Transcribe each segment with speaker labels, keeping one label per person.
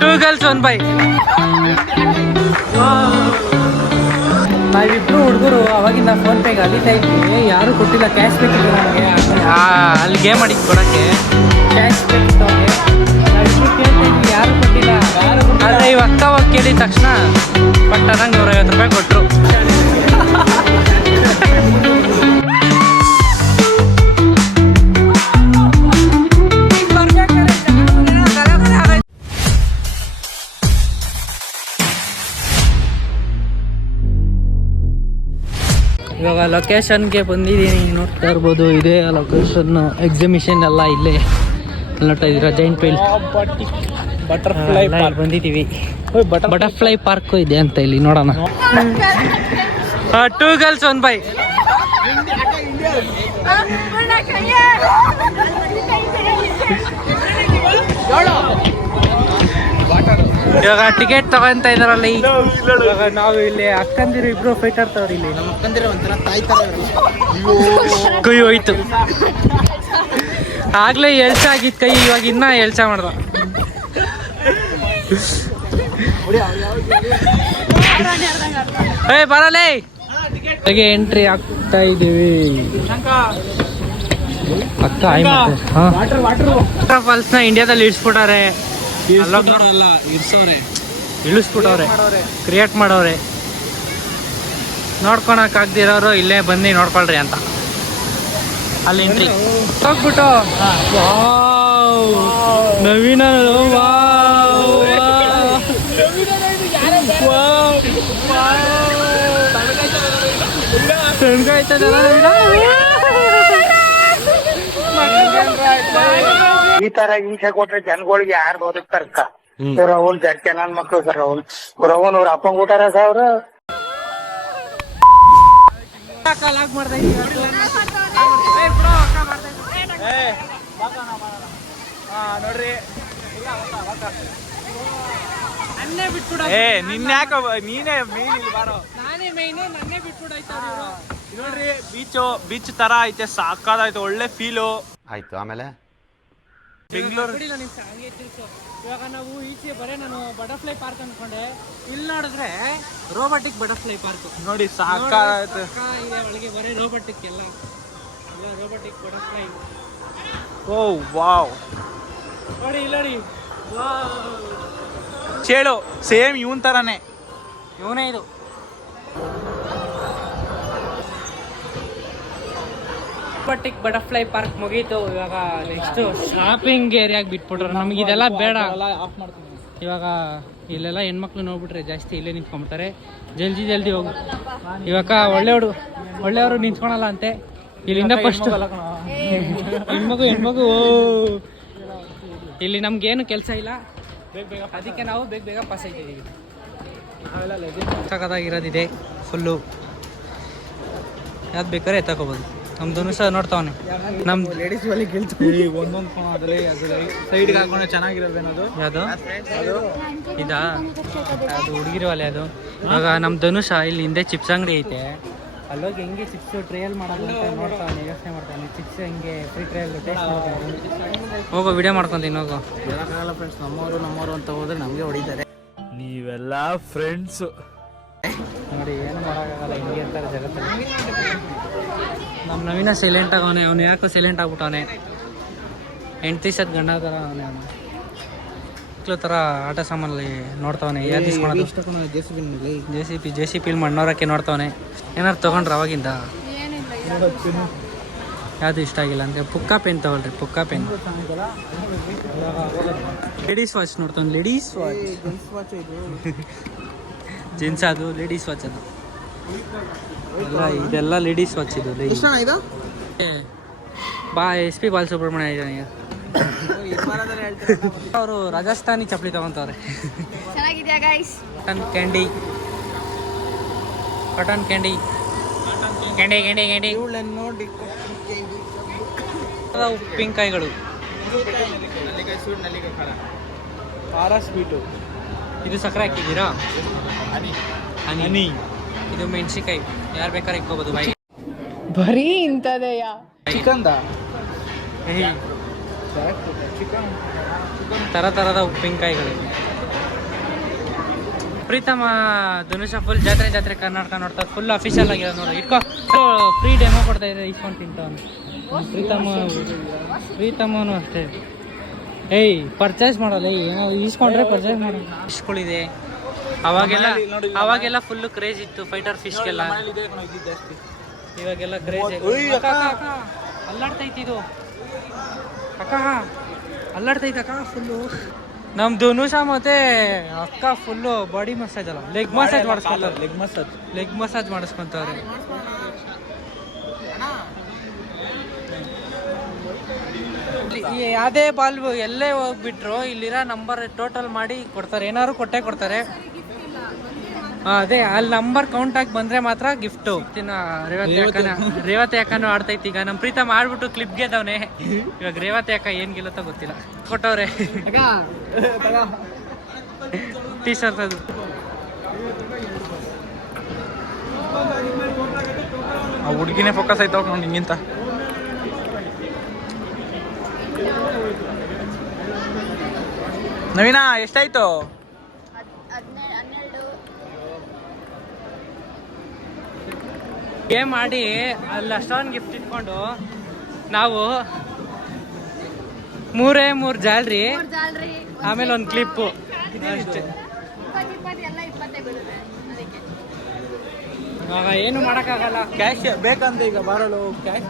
Speaker 1: Two girls one by ನಾವಿಬ್ರು ಹುಡುಗರು ಅವಾಗಿಂದ ಫೋನ್ ಪೇಗೆ ಅಲಿತಾ ಇದ್ವಿ. ಯಾರು ಕೊಟ್ಟಿಲ್ಲ ಕ್ಯಾಶ್ ಬೇಕಿತ್ತು ನಮಗೆ. ಅಲ್ಲಿ ಗೇಮ್ ಆಡಿ ಕೊಡೋಕ್ಕೆ. ಕ್ಯಾಶ್ ಬೇಕಿತ್ತು ಅವ್ರಿಗೆ. ನಾವಿಬ್ರು ಕೇಳ್ತಾ ಇದ್ವಿ ಯಾರು ಕೊಟ್ಟಿಲ್ಲ ಆದರೆ ಇವ್ ಅಕ್ಕ ಕೇಳಿದ ತಕ್ಷಣ ಬಟ್ ನಂಗೆ ನೂರೈವತ್ತು ರೂಪಾಯಿ ಕೊಟ್ಟರು ಇವಾಗ ಲೊಕೇಶನ್ಗೆ ಬಂದಿದ್ದೀನಿ ನೋಡ್ತಾ ಇರ್ಬೋದು. ಇದೇ ಲೊಕೇಶನ್ ಎಕ್ಸಿಬಿಷನ್ ಎಲ್ಲ ಇಲ್ಲೇ. ನೋಡ್ತಾ ಇದ್ದೀರಾ ಜೈಂಟ್ ವೀಲ್
Speaker 2: ಬಟರ್ಫ್ಲೈ
Speaker 1: ಬಂದಿದ್ದೀವಿ. ಬಟರ್ಫ್ಲೈ ಪಾರ್ಕ್ ಇದೆ ಅಂತ ಇಲ್ಲಿ ನೋಡೋಣ. ಟೂ ಗರ್ಲ್ಸ್ ಒನ್ ಬೈ ಇವಾಗ ಟಿಕೆಟ್ ತಗೊಂತ ಇದಾರಲ್ಲ ಇವಾಗ ನಾವು ಇಲ್ಲಿ ಅಕ್ಕಂದಿರು ಇಬ್ರು ಫೈಟ್ ಆಡ್ತಾವ್ರಿ ಇಲ್ಲಿ. ನಮ್ಮ
Speaker 2: ಅಕ್ಕಂದಿರ ಒಂಥರ ತಾಯಿ ತರ
Speaker 1: ಕೈ ಹೋಯ್ತು. ಆಗ್ಲೇ ಎಲ್ಸ ಆಗಿತ್ತು ಕೈ ಇವಾಗ ಇನ್ನ ಎಲ್ಸ ಮಾಡ್ದ. ಏ ಬರಲೇ. ಹಾಗೆ ಎಂಟ್ರಿ ಆಗ್ತಾ ಇದೀವಿ. ಅಕ್ಕ
Speaker 2: ವಾಟರ್ ವಾಟರ್
Speaker 1: ವಾಟರ್ ಫಾಲ್ಸ್ನ ಇಂಡಿಯಾದಲ್ಲಿ ಇಳಿಸ್ಬಿಟ್ಟಾರೆ
Speaker 2: ಅಲ್ಲ ಇರ್ಸೋರೆ.
Speaker 1: ಇಳಿಸ್ಬಿಟ್ಟವ್ರೆ ಕ್ರಿಯೇಟ್ ಮಾಡೋರೆ ನೋಡ್ಕೊಳಕ್ ಆಗ್ದಿರೋರು ಇಲ್ಲೇ ಬನ್ನಿ ನೋಡ್ಕೊಳ್ರಿ ಅಂತ. ಅಲ್ಲಿ ಎಂಟ್ರಿ ಹೋಗ್ಬಿಟ್ಟು. ನವೀನ
Speaker 3: ಈ ತರ ಹಿಂಸೆ ಕೊಟ್ರೆ ಜನಗಳಿಗೆ ಯಾರು ಬದುಕ್ತಾರಕ್ಕ ಸರ್ ಅವ್ನು ಜಡ್ಕೆ ನನ್ ಮಕ್ಳು ಸರ್ ಅವ್ನು ಅವ್ರವನ್ ಅವ್ರ ಅಪ್ಪಂಗ್ ಊಟಾರ ಸರ್ ಅವ್ರ?
Speaker 2: ನೋಡ್ರಿ ಏ ನಿನ್ನ ಯಾಕ ನೀನೇ ಮೇನ್ ಇಲ್ಲಿ ಬಾರೋ.
Speaker 1: ನಾನೇ ಮೈನು ನನ್ನೇ ಬಿಟ್ಬಿಡಾಯ್ತಾ
Speaker 2: ನೋಡ್ರಿ ಬೀಚು ಬೀಚ್ ತರ ಐತೆ ಸಾಕಾದೈತೆ ಒಳ್ಳೆ ಫೀಲು
Speaker 4: ಆಯ್ತು ಆಮೇಲೆ?
Speaker 2: ಬೆಂಗಳೂರು.
Speaker 1: ನಿಮ್ ಹಂಗೆ ತಿಳ್ಸು. ಇವಾಗ ನಾವು ಈಚೆ ಬರೇ ನಾನು ಬಟರ್ಫ್ಲೈ ಪಾರ್ಕ್ ಅನ್ಕೊಂಡೆ. ಇಲ್ಲಿ ನೋಡಿದ್ರೆ ರೋಬೋಟಿಕ್ ಬಟರ್ಫ್ಲೈ ಪಾರ್ಕ್
Speaker 2: ನೋಡಿ ಸಾಕಾಯ್ತು.
Speaker 1: ಇದೆ ಒಳಗೆ ಬರೀ ರೋಬೋಟಿಕ್ ಎಲ್ಲ. ಎಲ್ಲ ರೋಬೋಟಿಕ್ ಬಟರ್ಫ್ಲೈ
Speaker 2: ಓ ವಾವ್.
Speaker 1: ನೋಡಿ ಇಲ್ಲಿ ನೋಡಿ.
Speaker 2: ಚೇಳು ಸೇಮ್ ಇವನ್ ತರಾನೇ.
Speaker 1: ಇವನೇ ಇದು. ರೋಬೋಟಿಕ್ ಬಟರ್ಫ್ಲೈ ಪಾರ್ಕ್ ಮುಗೀತು ಇವಾಗ ನೆಕ್ಸ್ಟ್ ಶಾಪಿಂಗ್ ಏರಿಯಾಗೆ ಬಿಟ್ಬಿಟ್ರು ನಮ್ಗೆ ಇದೆಲ್ಲ ಬೇಡ. ಇವಾಗ ಇಲ್ಲೆಲ್ಲ ಹೆಣ್ಮಕ್ಳು ನೋಡ್ಬಿಟ್ರೆ ಜಾಸ್ತಿ ಇಲ್ಲೇ ನಿಂತ್ಕೊಂಬಿಡ್ತಾರೆ. ಜಲ್ದಿ ಜಲ್ದಿ ಹೋಗು. ಇವಾಗ ಒಳ್ಳೆಯವರು ಒಳ್ಳೆಯವರು ನಿಂತ್ಕೊಳಲ್ಲ ಅಂತೆ. ಇಲ್ಲಿಂದ ಫಸ್ಟ್ ಹೆಣ್ಮಗು ಹೆಣ್ಮಗು. ಇಲ್ಲಿ ನಮ್ಗೇನು ಕೆಲಸ ಇಲ್ಲ. ಅದಕ್ಕೆ ನಾವು ಬೇಗ ಬೇಗ ಪಾಸ್ ಆಗ್ತಿದ್ದೀವಿ ಸಖತ್ತಾಗಿರೋದಿದೆ ಫುಲ್ಲು ಯಾವ್ದು ಬೇಕಾದ್ರೆ ಎತ್ತಕೋಬೋದು. ನಮ್ಮ ಧನುಷ ನೋಡ್ತಾವನೆ. ನಮ್ಮ
Speaker 2: ಲೇಡೀಸ್ ಬಳಿ ಕೇಳ್ತೀವಿ ಒಂದೊಂದು ಫೋನ್ ಅದ್ರಲ್ಲಿ ಸೈಡ್ಗೆ ಹಾಕೊಂಡ್ರೆ ಚೆನ್ನಾಗಿರೋದೇನದು
Speaker 1: ಯಾವುದು? ಇದಾ? ಅದು ಹುಡುಗಿರ ವಾಲೆ ಅದು ಇವಾಗ ನಮ್ ಧನುಷ ಇಲ್ಲಿ ಹಿಂದೆ ಚಿಪ್ಸ್ ಅಂಗಡಿ ಐತೆ. ಅಲ್ಲೋಗಿ ಹೆಂಗೆ ಚಿಪ್ಸ್ ಟ್ರಯಲ್ ಮಾಡೋದು ಅಂತ ನೋಡ್ತಾನೆ ಯೋಚನೆ ಮಾಡ್ತಾನೆ ಚಿಪ್ಸ್ ಹೆಂಗೆ ಫ್ರೀ ಟ್ರಯಲ್ ಹೋಗೋ ವಿಡಿಯೋ ಮಾಡ್ಕೊಂತೀನಿ ಹೋಗೋ.
Speaker 2: ಹೇಳಕ್ಕಾಗಲ್ಲ ಫ್ರೆಂಡ್ಸ್ ನಮ್ಮವರು ನಮ್ಮವರು ಅಂತ ಹೋದ್ರೆ ನಮಗೆ ಹೊಡಿತಾರೆ. ನೀವೆಲ್ಲ ಫ್ರೆಂಡ್ಸು
Speaker 1: ನೋಡಿ ಏನು ಮಾಡೋಕ್ಕಾಗಲ್ಲ ಹಿಂಗೆ ಅಂತಾರೆ ಜಗತ್ತಲ್ಲಿ. ನಮ್ಮ ನವೀನ ಸೈಲೆಂಟ್ ಆಗವನೆ ಅವನು ಯಾಕೋ ಸೈಲೆಂಟ್ ಆಗ್ಬಿಟ್ಟವನೆ. ಹೆಂಡ್ತಿ ಸತ್ ಗಂಡ ಥರ ಅವನೇ ಅವನು. ಮಕ್ಳು ಥರ ಆಟ ಸಾಮಾನಲ್ಲಿ ನೋಡ್ತಾವನೆ ಯಾವ್ದು ಇಸ್ಕೊಳೋದು
Speaker 2: J C B
Speaker 1: J C P J C ಪಿಲ್ ಮಣ್ಣೋರಕ್ಕೆ ನೋಡ್ತಾವನೆ. ಏನಾರು ತೊಗೊಂಡ್ರೆ ಅವಾಗಿಂದ? ಯಾವುದು ಇಷ್ಟ ಆಗಿಲ್ಲ ಅಂದರೆ ಪುಕ್ಕಾ ಪೆನ್ ತಗೊಳ್ರಿ ಪುಕ್ಕಾ ಪೆನ್. ಲೇಡೀಸ್ ವಾಚ್ ನೋಡ್ತಾನೆ ಲೇಡೀಸ್ ವಾಚ್ ಜೆಂಟ್ಸ್ ಅದು ಲೇಡೀಸ್ ವಾಚ್ ಅದು. ಎಲ್ಲ ಇದೆಲ್ಲ ಲೇಡೀಸ್ ವಾಚ್ ಇದು ladies.
Speaker 2: ಇದು?
Speaker 1: ಏ, ಬಾ ಎಸ್ ಪಿ ಬಾಲಸುಬ್ರಹ್ಮಣ್ಯ ಇದ್ದಾನೆ ಅವರು ರಾಜಸ್ಥಾನಿ ಚಪ್ಪಲಿ ತಗೊಂತವ್ರೆ.
Speaker 5: ಚೆನ್ನಾಗಿದೆಯಾ guys
Speaker 1: cotton candy cotton candy candy candy candy
Speaker 2: ನೋಡಿ
Speaker 1: ಉಪ್ಪಿನಕಾಯಿಗಳು.
Speaker 2: ಖಾರ ಸ್ವೀಟು
Speaker 1: ಇದು ಸಕ್ಕರೆ ಹಾಕಿದ್ದೀರಾ?
Speaker 2: ಹನಿ.
Speaker 1: ಹನಿ. ಇದು ಮೆಣಸಿಕಾಯಿ ಯಾರು ಬೇಕಾದ್ರೆ ಇಕ್ಕೋಬೋದು ಬಾಯಿ
Speaker 5: ಬರೀ ಇಂಥದೆಯಾ?
Speaker 2: ಚಿಕನ್ದ ಚಿಕನ್
Speaker 1: ಥರ ಥರದ ಉಪ್ಪಿನಕಾಯಿಗಳಿವೆ ಪ್ರೀತಮ ಧನುಷ ಫುಲ್ ಜಾತ್ರೆ ಜಾತ್ರೆ ಕರ್ನಾಟಕ ನೋಡ್ತಾ ಫುಲ್ ಅಫಿಷಿಯಲ್ ಆಗಿರೋ ನೋಡಿ ಇಟ್ಕೋ. ಫ್ರೀ ಡೆಮೋ ಕೊಡ್ತಾ ಇದೆ ಇಸ್ಕೊಂಡು ತಿಂತವನು ಪ್ರೀತಮ ಪ್ರೀತಮನು ಅಷ್ಟೇ. ಏಯ್ ಪರ್ಚೇಸ್ ಮಾಡಲ್ಲ ಏಯ್ ಏನೋ ಈಸ್ಕೊಂಡ್ರೆ ಪರ್ಚೇಸ್ ಮಾಡಲ್ಲ ಫಿಶ್ಗಳಿದೆ ಅವಾಗೆಲ್ಲ ಅವಾಗೆಲ್ಲ ಫುಲ್ ಕ್ರೇಜ್ ಇತ್ತು ಫೈಟರ್ ಫಿಶ್ಗೆಲ್ಲ ಇವಾಗೆಲ್ಲ ಕ್ರೇಜ್ ಅಲ್ಲಾಡ್ತೈತಿ ಇದು. ಅಕ್ಕ ಅಲ್ಲಾಡ್ತೈತೆ ಅಕ್ಕ ಫುಲ್ಲು ನಮ್ ಧನುಷ ಮತ್ತೆ ಅಕ್ಕ ಫುಲ್ಲು ಬಾಡಿ ಮಸಾಜ್ ಅಲ್ಲ. ಲೆಗ್ ಮಸಾಜ್ ಮಾಡಿಸ್ಕೊಂತಾರೆ.
Speaker 2: ಲೆಗ್ ಮಸಾಜ್
Speaker 1: ಲೆಗ್ ಮಸಾಜ್ ಮಾಡಿಸ್ಕೊಂತವ್ರೆ. ಈ ಯಾವ್ದೇ ಬಾಲ್ ಎಲ್ಲೇ ಹೋಗ್ಬಿಟ್ರು ಇಲ್ಲಿರೋ ನಂಬರ್ ಟೋಟಲ್ ಮಾಡಿ ಕೊಡ್ತಾರೆ. ಏನಾದ್ರು ಕೊಟ್ಟೆ ಕೊಡ್ತಾರೆ. ಅದೇ ಅಲ್ಲಿ ನಂಬರ್ ಕೌಂಟ್ ಆಗಿ ಬಂದ್ರೆ ಮಾತ್ರ ಗಿಫ್ಟ್ ರೇವತಿ ಅಕ್ಕನ ರೇವತಿ ಅಕ್ಕನು ಆಡ್ತೈತಿ ಈಗ ನಮ್ ಪ್ರೀತ ಮಾಡ್ಬಿಟ್ಟು ಕ್ಲಿಪ್ ಗೆದವನೆ. ಇವಾಗ ರೇವತ್ ಅಕ್ಕ ಏನ್ ಗೆಲ್ಲುತ್ತೋ ಗೊತ್ತಿಲ್ಲ. ಕೊಟ್ಟವ್ರೆ. ಟೀ ಶರ್ಟ್ ಅದು.
Speaker 2: ಆ ಹುಡುಗಿನೇ ಫೋಕಸ್ ಆಯ್ತಾವ್ ನೋಡಿ ಹಿಂಗಿಂತ ನವೀನಾ ಎಷ್ಟಾಯ್ತು?
Speaker 1: ಗೇಮ್ ಆಡಿ ಅಲ್ಲಿ ಅಷ್ಟೊಂದು ಗಿಫ್ಟ್ ಇಟ್ಕೊಂಡು ನಾವು ಮೂರೇ ಮೂರು ಜಾಲ್ರಿ
Speaker 5: ಮೂರ್ ಜಾಲ್ರಿ
Speaker 1: ಆಮೇಲೆ ಒಂದು ಕ್ಲಿಪ್ಪು ಅಷ್ಟೇ. ಇವಾಗ ಏನು ಮಾಡೋಕ್ಕಾಗಲ್ಲ.
Speaker 2: ಕ್ಯಾಶ್ ಬೇಕಂತ ಈಗ ಬರಲು. ಕ್ಯಾಶ್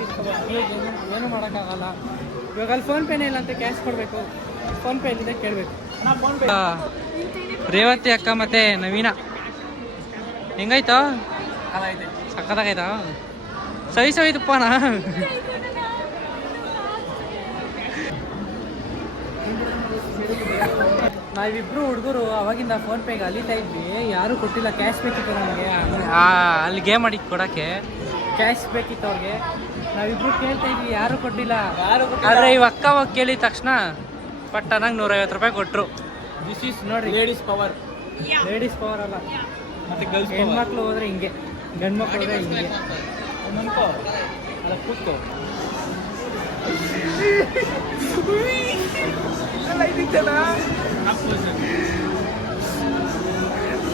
Speaker 1: ಏನು ಏನು ಮಾಡೋಕ್ಕಾಗಲ್ಲ. ಇವಾಗ ಅಲ್ಲಿ ಫೋನ್ ಪೇನೇ ಇಲ್ಲ ಅಂತ ಕ್ಯಾಶ್ ಕೊಡಬೇಕು. ಫೋನ್ ಪೇ ಇಲ್ಲದೆ ಕೇಳಬೇಕು. ರೇವತಿ ಅಕ್ಕ ಮತ್ತೆ ನವೀನ. ಹೆಂಗಾಯ್ತು? ಸಕ್ಕತ್ತಾಗೈತಾ? ಸವಿ ಸವಿತಪ್ಪನ ನಾವಿಬ್ರು ಹುಡುಗರು ಅವಾಗಿಂದ ಫೋನ್ ಪೇಗೆ ಅಲಿತಾ ಇದ್ವಿ. ಯಾರು ಕೊಟ್ಟಿಲ್ಲ ಕ್ಯಾಶ್ ಬೇಕಿತ್ತು ನಮಗೆ. ಅಲ್ಲಿ ಗೇಮ್ ಆಡಿ ಕೊಡೋಕ್ಕೆ. ಕ್ಯಾಶ್ ಬೇಕಿತ್ತು ಅವ್ರಿಗೆ. ನಾವಿಬ್ರು ಕೇಳ್ತಾ ಇದ್ವಿ ಯಾರು ಕೊಟ್ಟಿಲ್ಲ. ಯಾರು ಅಕ್ಕ ಹೋಗಿ ಕೇಳಿದ ತಕ್ಷಣ ಪಟ್ಟ ನಂಗೆ ನೂರೈವತ್ತು ರೂಪಾಯಿ ಕೊಟ್ಟರು
Speaker 2: ದಿಸ್ ಇಸ್
Speaker 1: ನೋಡಿ
Speaker 2: ಲೇಡೀಸ್ ಪವರ್
Speaker 1: ಲೇಡೀಸ್ ಪವರ್ ಅಲ್ಲ.
Speaker 2: ಮತ್ತೆ ಗರ್ಲ್ಸ್
Speaker 1: ಹೆಣ್ಮಕ್ಳು ಹೋದ್ರೆ ಹಿಂಗೆ. ಗಂಡು ಮಕ್ಳು ಹೋದ್ರೆ ಹಿಂಗೆ.
Speaker 2: ಅಲ್ಲ ಕೂತ್ಕೋ.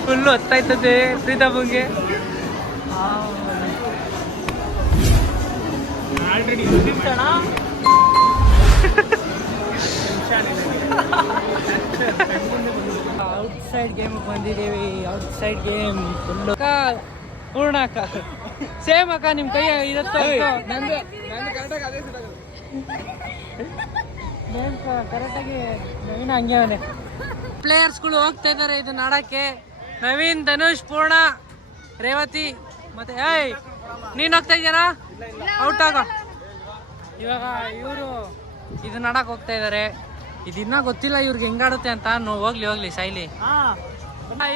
Speaker 1: ಫುಲ್ಲು ಹೊತ್ತಾಯ್ತದೆ ಪ್ರೀತಾಬಂಗೆ
Speaker 2: ಆಲ್ರೆಡಿ
Speaker 1: ಔಟ್ ಸೈಡ್ ಗೇಮ್ ಬಂದಿದ್ದೀವಿ. ಔಟ್ ಸೈಡ್ ಗೇಮ್ ಫುಲ್ ಪೂರ್ಣ ಅಕ್ಕ. ಸೇಮ್ ಅಕ್ಕ ನಿಮ್ಮ ಕೈ ಇರುತ್ತೋ ಕರೆಕ್ಟಾಗಿ ನವೀನ ಹಂಗೆ ಅವನೇ. ಪ್ಲೇಯರ್ಸ್ಗಳು ಹೋಗ್ತಾ ಇದ್ದಾರೆ ಇದನ್ನ ಆಡಕ್ಕೆ. ನವೀನ್ ಧನುಷ್ ಪೂರ್ಣ ರೇವತಿ ಮತ್ತೆ ಏಯ್ ನೀನ್ ಹೋಗ್ತಾ ಇದೀಯಾ ಔಟ್ ಆಗ. ಇವಾಗ ಇವರು ಇದನ್ನ ಆಡಕ್ ಹೋಗ್ತಾ ಇದಾರೆ. ಇದಿನ್ನ ಗೊತ್ತಿಲ್ಲ ಇವ್ರಿಗೆ ಹೆಂಗಾಡುತ್ತೆ ಅಂತ. ನೋ ಹೋಗ್ಲಿ ಹೋಗ್ಲಿ ಶೈಲಿ.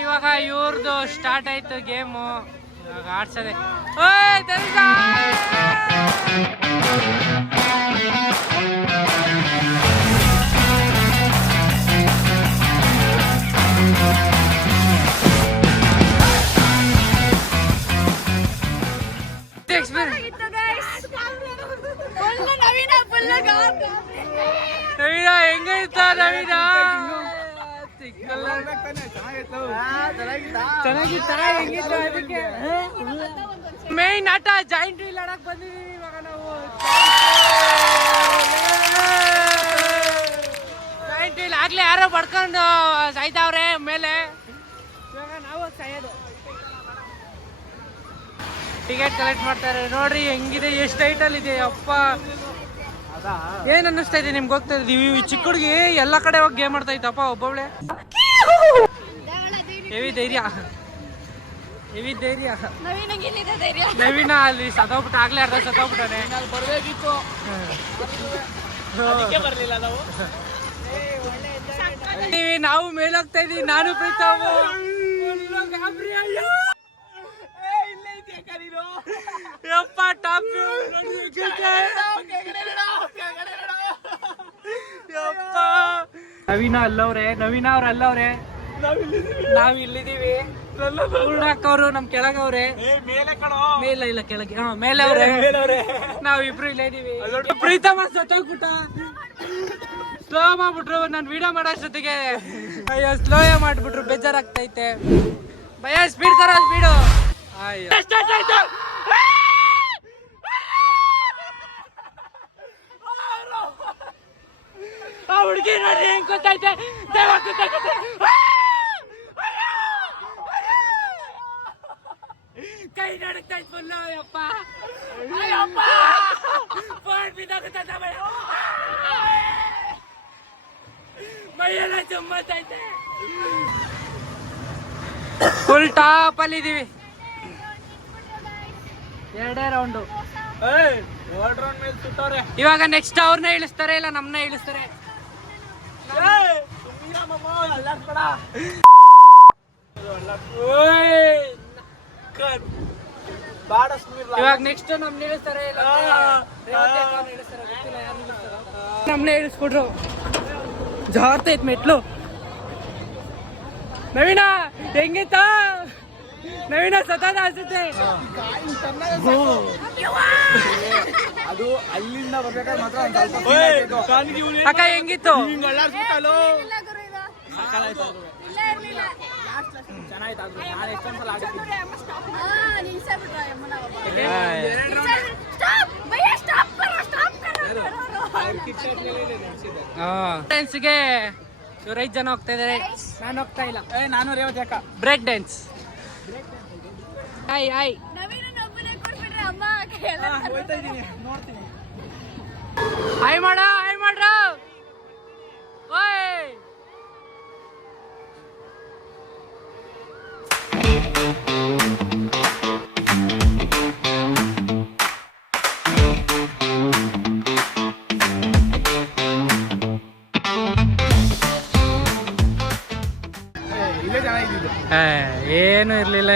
Speaker 1: ಇವಾಗ ಇವ್ರದ್ದು ಸ್ಟಾರ್ಟ್ ಆಯ್ತು ಗೇಮು ಇವಾಗ ಆಡ್ಸದೆ. ಮೇನ್ ಆಟ ಜಾಯಿಂಟ್ ವೀಲ್ ಆಡಕ್ ಬಂದಿದೀವಿ ಇವಾಗ ನಾವು. ಜಾಯಿಂಟ್ ವೀಲ್ ಆಗ್ಲೇ ಯಾರೋ ಬಡ್ಕೊಂಡು ಸಾಯ್ತಾವ್ರೆ ಮೇಲೆ. ಇವಾಗ ನಾವು ಸಾಯೋದು. ಟಿಕೆಟ್ ಕಲೆಕ್ಟ್ ಮಾಡ್ತಾರೆ ನೋಡ್ರಿ ಹೆಂಗಿದೆ ಎಷ್ಟು ಹೈಟಲ್ಲಿ ಇದೆ ಅಪ್ಪ. ಏನ್ ಅನ್ನಿಸ್ತಾ ಇದೆ ನಿಮ್ಗೆ ಹೋಗ್ತಾ ಇದೀವಿ ಈ ಚಿಕ್ಕ ಹುಡುಗಿ ಎಲ್ಲ ಕಡೆ ಹೋಗಿ ಗೇಮ್ ಆಡ್ತಾ ಇತ್ತಪ್ಪ ಒಬ್ಬೊಬ್ಳೆ ಹೆವಿ ಧೈರ್ಯ ಹೆವಿ ಧೈರ್ಯ ನವೀನ ಅಲ್ಲಿ ಸತ್ತೋಗ್ಬಿಟ್ಟು ಆಗ್ಲೇ ಅರ್ಧ ಸತ್ತೋಗ್ಬಿಟ್ಟಾನೆ
Speaker 2: ಬರ್ಬೇಕಿತ್ತು ಅದಕ್ಕೆ ಬರ್ಲಿಲ್ಲ ನಾವು
Speaker 1: ಇದೀವಿ, ನಾವು ಮೇಲೆ ಹೋಗ್ತಾ ಇದೀವಿ ನಾನು ಪ್ರೀತಾವು ಯಪ್ಪ ಟಾಪ್ ನವೀನ ಅಲ್ಲವ್ರೆ ನವೀನ ಅವ್ರ ಅಲ್ಲವ್ರೆ. ನಾವ್ ಇಲ್ಲಿದೀವಿ ಅವ್ರು ನಮ್ ಕೆಳಗವ್ರೆ.
Speaker 2: ಮೇಲೆ
Speaker 1: ಇಲ್ಲ ಕೆಳಗೆ. ಹಾ ಮೇಲೆ ಅವ್ರೆ ನಾವ್ ಇಬ್ರು ಇಲ್ಲೇ ಇದೀವಿ. ಪ್ರೀತಮ ಸತ್ತೋಗ್ಬಿಟ್ಟ ಸ್ಲೋ ಮಾಡ್ಬಿಟ್ರು ನಾನು ವಿಡಿಯೋ ಜೊತೆಗೆ ಅಯ್ಯೋ ಸ್ಲೋ ಮಾಡ್ಬಿಟ್ರು ಬೇಜಾರಾಗ್ತೈತೆ. ಭಯ ಸ್ಪೀಡ್ ತರ ಸ್ಪೀಡು ಅಯ್ಯೋ ಎಷ್ಟಾಯ್ತು ಆ ಹುಡುಗಿ ನೋಡಿ ಹೆಂಗ್ ಗೊತ್ತೈತೆ ದೇವ ಗೊತ್ತೈತೆ ಕೈ ನಡುಕ್ತೈತೆ ಫುಲ್ಲು ಅಯ್ಯಪ್ಪ. ಅಯ್ಯಪ್ಪ! ಫೋನ್ ಬಿದ್ದೋಗುತ್ತೈತೆ. ಮೈಯೆಲ್ಲ ಜಮ್ಮತ್ತೈತೆ ಫುಲ್ ಟಾಪ್ ಅಲ್ಲಿ ಇದೀವಿ. ಎರಡೇ ರೌಂಡು ಇವಾಗ ನೆಕ್ಸ್ಟ್ ಅವ್ರನ್ನ ಇಳಿಸ್ತಾರೆ ಇಲ್ಲ ನಮ್ಮನ್ನ ಇಳಿಸ್ತಾರೆ? ಇವಾಗ ನೆಕ್ಸ್ಟ್ ನಮ್ನ ಇಳಿಸ್ತಾರೆ. ನಮ್ನ ಇಳಿಸ್ಬಿಟ್ರು. ಜಾರ್ತೈತ್ ಮೆಟ್ಲು. ನವೀನ ಹೆಂಗಿತ್ತ? ನವೀನ ಸತತ ಅನ್ಸುತ್ತೆ.
Speaker 2: ಅದು ಅಲ್ಲಿಂದ ಬರ್ಬೇಕಾದ್ರೆ ಮಾತ್ರ.
Speaker 1: ಅಕ್ಕ ಹೆಂಗಿತ್ತು?
Speaker 2: ಚೆನ್ನಾಯ್ತು. ನಾನ್ ಎಷ್ಟೊಂದ್ ಸಲ
Speaker 1: ಡ್ಯಾನ್ಸ್ಗೆ ಇವ್ರು ಐದು ಜನ ಹೋಗ್ತಾ ಇದಾರೆ. ನಾನು ಹೋಗ್ತಾ ಇಲ್ಲ.
Speaker 2: ಏ ನಾನು ರೇವತಿ ಅಕ್ಕ.
Speaker 1: ಬ್ರೇಕ್ ಡ್ಯಾನ್ಸ್ ಆಯ್ ಆಯ್ ಹಾಯ್ ಮಾಡ ಹಾಯ್
Speaker 2: ಅಮ್ಮ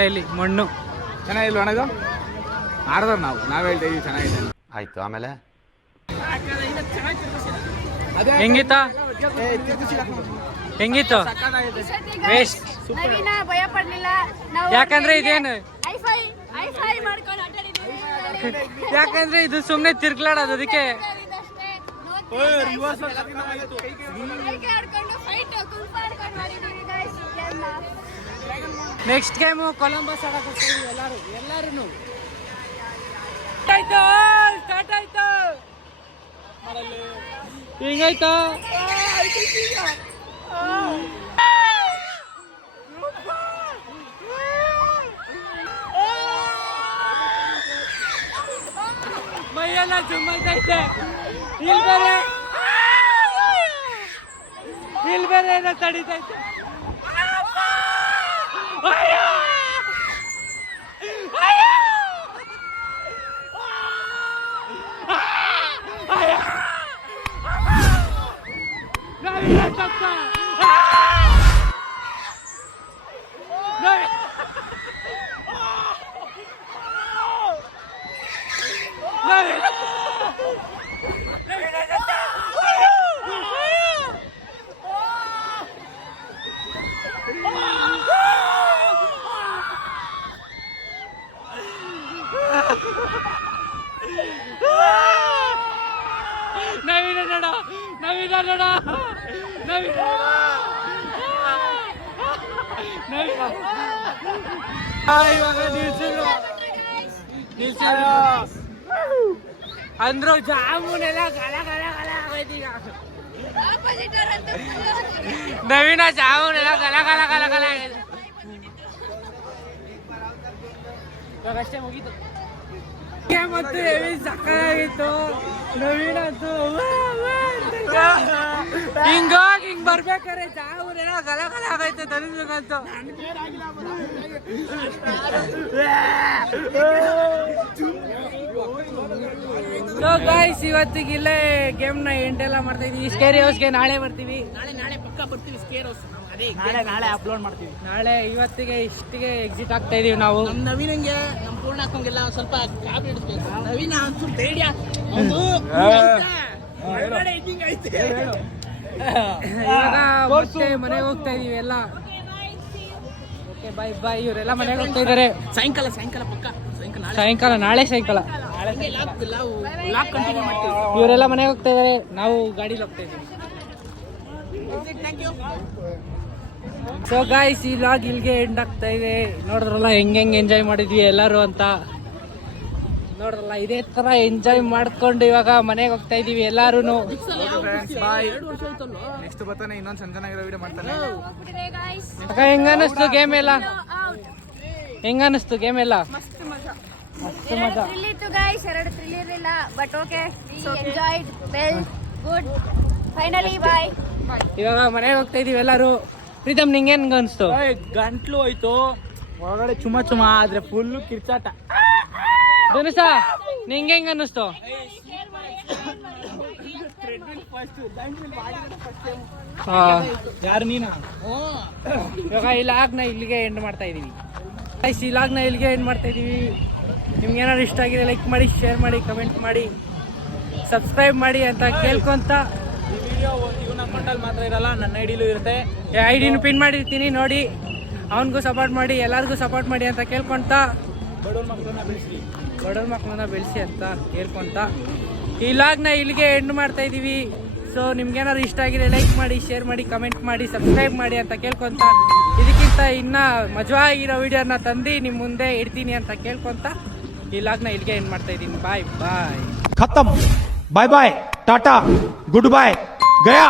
Speaker 2: ಇಲ್ಲಿ
Speaker 1: ಮಣ್ಣು.
Speaker 2: ಚೆನ್ನಾಗಿಲ್ವ ಅಣ್ಣ ಇದು? ಆಡ್ದವ್ರು ನಾವು ನಾವ್ ಹೇಳ್ತಾ ಇದೀವಿ ಚೆನ್ನಾಗಿದೆ
Speaker 4: ಆಯ್ತು ಆಮೇಲೆ?
Speaker 1: ಹೆಂಗಿತ್ತ. ಹೆಂಗಿತ್ತು? ವೇಸ್ಟ್
Speaker 5: ನವೀನ ಭಯ ಪಡ್ಲಿಲ್ಲ. ನಾವು
Speaker 1: ಯಾಕಂದ್ರೆ ಇದೇನು?
Speaker 5: ಐಫೈ ಐಫೈ ಮಾಡ್ಕೊಂಡು ಆಟಾಡಿದ್ದೀವಿ
Speaker 1: ಯಾಕಂದ್ರೆ ಇದು ಸುಮ್ನೆ ತಿರ್ಗ್ಲಾಡೋದು ಅದಕ್ಕೆ.
Speaker 5: ಕೈಗೆ ಆಡ್ಕೊಂಡು ಫೈಟ್ ಕುಲ್ಫ ಆಡ್ಕೊಂಡು ಮಾಡಿದ್ದೀವಿ guys ಗೇಮ್ನ.
Speaker 1: ನೆಕ್ಸ್ಟ್ ಗೇಮು ಕೊಲಂಬಸ್ ಆಡಕ್ ಎಲ್ಲರೂ ಎಲ್ಲಾರು ಎಲ್ಲಾರು ಆಯ್ತು ಸ್ಟಾರ್ಟ್ ಆಯ್ತು. ಹಿಂಗಾಯ್ತು? ಮೈಯೆಲ್ಲ ಜುಮ್ಮೈತೈತೆ ಇಲ್ಲಿ ಬೇರೆ ಇಲ್ಲಿ ಬೇರೆ ಏನೋ ತಡಿತೈತೆ ಅಯ್ಯೋ! ಅಯ್ಯೋ! ಅಯ್ಯೋ! ನವೀನ ಸತ್ತ! ನವೀನ- ನವೀನ- ನವೀನ ಸತ್ತ! ನವೀನ ನೋಡ ನವೀನ ನೋಡ ನವೀನ ನವೀನ ಆ, ಇವಾಗ ನಿಲ್ಸಿದ್ರು ನಿಲ್ಸಿದ್ರು ಅಂದ್ರು ಜಾಮೂನ್ ಎಲ್ಲ ಗಲ ಗಲ ಗಲ ಆಗೈತಿ ಮತ್ತು ಹೆವಿ ಸಕ್ಕತ್ತಾಗಿತ್ತು. ಹಿಂಗ ಹಿಂಗ್ ಬರ್ಬೇಕಾರೆ ಜಾಮೂನ್ ಎಲ್ಲ ಗಲ ಗಲ ಆಗೈತೆ ತನಿಸ್ಬೇಕಂತೂ ಸೊ ಗಾಯ್ಸ್ ಇವತ್ತಿಗೆ ಇಲ್ಲೇ ಗೇಮ್ನ ಎಂಟೆಲ್ಲ ಮಾಡ್ತಾ ಇದೀವಿ. ಸ್ಕೇರ್ ಹೌಸ್ಗೆ ನಾಳೆ ಬರ್ತೀವಿ.
Speaker 2: ನಾಳೆ ನಾಳೆ ಅಪ್ಲೋಡ್ ಮಾಡ್ತೀವಿ.
Speaker 1: ನಾಳೆ ಇವತ್ತಿಗೆ ಇಷ್ಟಿಗೆ ಎಕ್ಸಿಟ್ ಆಗ್ತಾ ಇದೀವಿ ನಾವು.
Speaker 6: ನವೀನಂಗೆ ನಮ್ಮ ಪೂರ್ಣಕ್ಕಂಗೆಲ್ಲ ಸ್ವಲ್ಪ ಕಾಪಿ ಇಡಿಸ್ಬೇಕು ನವೀನ ಒಂಚೂರು ಧೈರ್ಯ.
Speaker 1: ಇವಾಗ ಮತ್ತೆ ಮನೆಗೆ ಹೋಗ್ತಾ ಇದೀವಿ ಎಲ್ಲ. ಓಕೆ ಬಾಯ್ ಬಾಯ್ ಇವರೆಲ್ಲ ಮನೆಗೆ ಹೋಗ್ತಾ ಇದ್ದಾರೆ
Speaker 6: ಸಾಯಂಕಾಲ ಸಾಯಂಕಾಲ ಪಕ್ಕ. ಸಾಯಂಕಾಲ ನಾಳೆ.
Speaker 1: ಸಾಯಂಕಾಲ ನಾಳೆ ಸಾಯಂಕಾಲ.
Speaker 6: ಲಾಕ್ ಲಾಕ್ ಕಂಟಿನ್ಯೂ ಮಾಡ್ತೀವಿ.
Speaker 1: ಇವರೆಲ್ಲ ಮನೆಗೆ ಹೋಗ್ತಾ ಇದಾರೆ. ನಾವು ಗಾಡಿಲಿ ಹೋಗ್ತಾ ಇದೀವಿ.
Speaker 6: ಥ್ಯಾಂಕ್ ಯು
Speaker 1: ಸೊ ಗಾಯ್ಸ್ ಈ ಲಾಗ್ ಇಲ್ಲಿಗೆ ಎಂಡ್ ಆಗ್ತಾ ಇದೆ. ನೋಡಿದ್ರಲ್ಲ ಹೆಂಗ್ ಹೆಂಗ್ ಎಂಜಾಯ್ ಮಾಡಿದ್ವಿ ಎಲ್ಲರೂ ಅಂತ. ನೋಡ್ರಲ್ಲ ಇದೇ ತರ ಎಂಜಾಯ್ ಮಾಡ್ಕೊಂಡು ಇವಾಗ ಮನೆಗೆ ಹೋಗ್ತಾ ಇದೀವಿ ಎಲ್ಲಾರು
Speaker 2: ಬಾಯ್ ನೆಕ್ಸ್ಟ್ ಬರ್ತಾನೆ ಇನ್ನೊಂದು ಸಣ್ಣ ಚೆನ್ನಾಗಿರೋ ವಿಡಿಯೋ ಮಾಡ್ತಾನೆ.
Speaker 5: ಹೋಗ್ಬಿಟ್ಟಿದೆ guys.
Speaker 1: ಅಕ್ಕ ಹೆಂಗ ಅನಿಸ್ತು ಗೇಮ್ ಎಲ್ಲ. ಹೆಂಗ ಅನಿಸ್ತು ಗೇಮ್ ಎಲ್ಲ?
Speaker 5: ಮಸ್ತ್ ಮಜಾ.
Speaker 1: ಮಸ್ತ್ ಮಜಾ.
Speaker 5: ಥ್ರಿಲ್ ಇತ್ತು ಗೈಸ್ ಎರಡು ಥ್ರಿಲ್ ಇರಲಿಲ್ಲ but okay so enjoyed well good finally bye
Speaker 1: ಇವಾಗ ಮನೆಗೆ ಹೋಗ್ತಾ ಇದೀವಿ ಎಲ್ಲಾರು. ಪ್ರೀತಮ್ ನಿಂಗೆ ಅನ್ಸ್ತು
Speaker 2: ಗಂಟ್ಲು ಹೋಯ್ತು. ಒಳಗಡೆ ಚುಮ ಚುಮ ಆದ್ರೆ ಫುಲ್ ಕಿರ್ಚಾಟ.
Speaker 1: ಧನುಷ ನಿಂಗೆ ಹೆಂಗ ಅನ್ನಿಸ್ತು
Speaker 2: ಯಾರು ನೀನು?
Speaker 1: ಇವಾಗ ಈ ಲಾಗ್ನ ಇಲ್ಲಿಗೆ ಎಂಡ್ ಮಾಡ್ತಾ ಇದೀವಿ. ಈ ಲಾಗ್ನ ಇಲ್ಲಿಗೆ ಎಂಡ್ ಮಾಡ್ತಾ ಇದೀವಿ. ನಿಮ್ಗೆ ಏನಾದ್ರು ಇಷ್ಟ ಆಗಿದೆ ಲೈಕ್ ಮಾಡಿ ಶೇರ್ ಮಾಡಿ ಕಮೆಂಟ್ ಮಾಡಿ ಸಬ್ಸ್ಕ್ರೈಬ್ ಮಾಡಿ ಅಂತ ಕೇಳ್ಕೊಂತ
Speaker 2: ಅಕೌಂಟಲ್ಲಿ ಮಾತ್ರ ಇರಲ್ಲ ನನ್ನ ಐಡಿಲೂ ಡಿಲೂ ಇರುತ್ತೆ.
Speaker 1: ಐ ಡಿನೂ ಪಿನ್ ಮಾಡಿರ್ತೀನಿ ನೋಡಿ. ಅವನಿಗೂ ಸಪೋರ್ಟ್ ಮಾಡಿ ಎಲ್ಲರಿಗೂ ಸಪೋರ್ಟ್ ಮಾಡಿ ಅಂತ ಕೇಳ್ಕೊತಾ.
Speaker 2: ಬಡವ್ರ ಮಕ್ಕಳನ್ನ ಬೆಳೆಸಿ
Speaker 1: ಬಡವ್ರ ಮಕ್ಕಳನ್ನ ಬೆಳೆಸಿ ಅಂತ ಕೇಳ್ಕೊತ. ಈ ನಾ ಇಲ್ಲಿಗೆ ಎಂಡ್ ಮಾಡ್ತಾ ಇದ್ದೀವಿ ಸೊ ನಿಮ್ಗೇನಾದ್ರು ಇಷ್ಟ ಆಗಿದೆ ಲೈಕ್ ಮಾಡಿ ಶೇರ್ ಮಾಡಿ ಕಮೆಂಟ್ ಮಾಡಿ ಸಬ್ಸ್ಕ್ರೈಬ್ ಮಾಡಿ ಅಂತ ಕೇಳ್ಕೊತ. ಇದಕ್ಕಿಂತ ಇನ್ನ ಮಜಾ ಆಗಿರೋ ವಿಡಿಯೋನ ತಂದು ನಿಮ್ಮ ಮುಂದೆ ಇಡ್ತೀನಿ ಅಂತ ಕೇಳ್ಕೊತ. ಈ ನಾ ಇಲ್ಲಿಗೆ ಎಂಡ್ ಮಾಡ್ತಾ ಇದ್ದೀನಿ ಬಾಯ್ ಬಾಯ್
Speaker 4: ಖತಮ್. Bye bye Tata goodbye Gaya